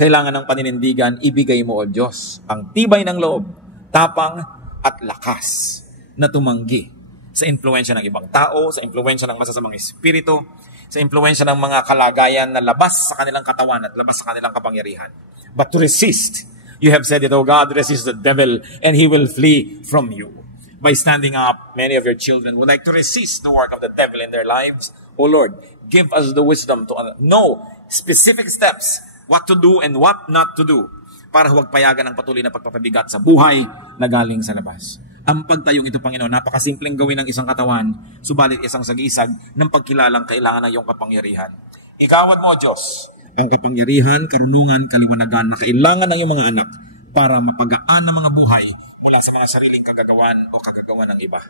Kailangan ng paninindigan, ibigay mo, O Diyos, ang tibay ng loob, tapang at lakas na tumanggi sa impluensya ng ibang tao, sa impluensya ng masasamang espiritu, sa impluensya ng mga kalagayan na labas sa kanilang katawan at labas sa kanilang kapangyarihan. But to resist, you have said it, O God, resist the devil and he will flee from you. By standing up, many of your children would like to resist the work of the devil in their lives. O Lord, give us the wisdom to know specific steps, what to do and what not to do, para huwag payagan ang patuloy na pagpapabigat sa buhay na galing sa labas. Ang pagtayong ito, Panginoon, napakasimpleng gawin ng isang katawan, subalit isang sagisag ng pagkilalang kailangan ng iyong kapangyarihan. Igawad mo, Diyos, ang kapangyarihan, karunungan, kaliwanagan na kailangan ng iyong mga anak para mapagaan ng mga buhay mula sa mga sariling kagagawan o kagagawan ng iba.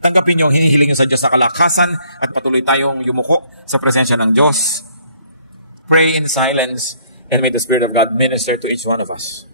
Tanggapin niyo ang hinihiling niyo sa Diyos na kalakasan at patuloy tayong yumuko sa presensya ng Diyos. Pray in silence and may the Spirit of God minister to each one of us.